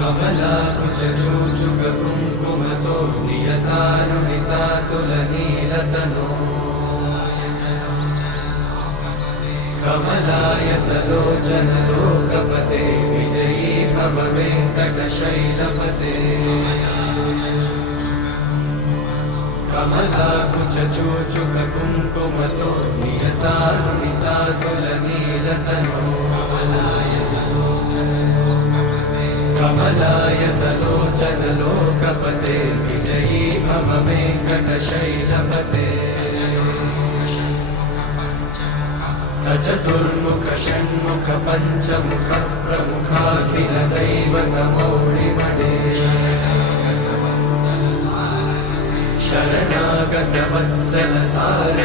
कमलाकुचूचुककुङ्कुमतो नियतारुणितातुलनीलतनो कमलायतलोचनलोकपते विजयी भव वेङ्कटशैलपते कमलाकुचूचुककुङ्कुमतो नियतारुणितातुलनीलतनो कमलायतलोचनलोकपते विजयी भव वेङ्कटशैलपते सचतुर्मुख षण्मुख पञ्चमुख प्रमुखाखिलदैवतमौलिमणे शरणागतवत्सल सार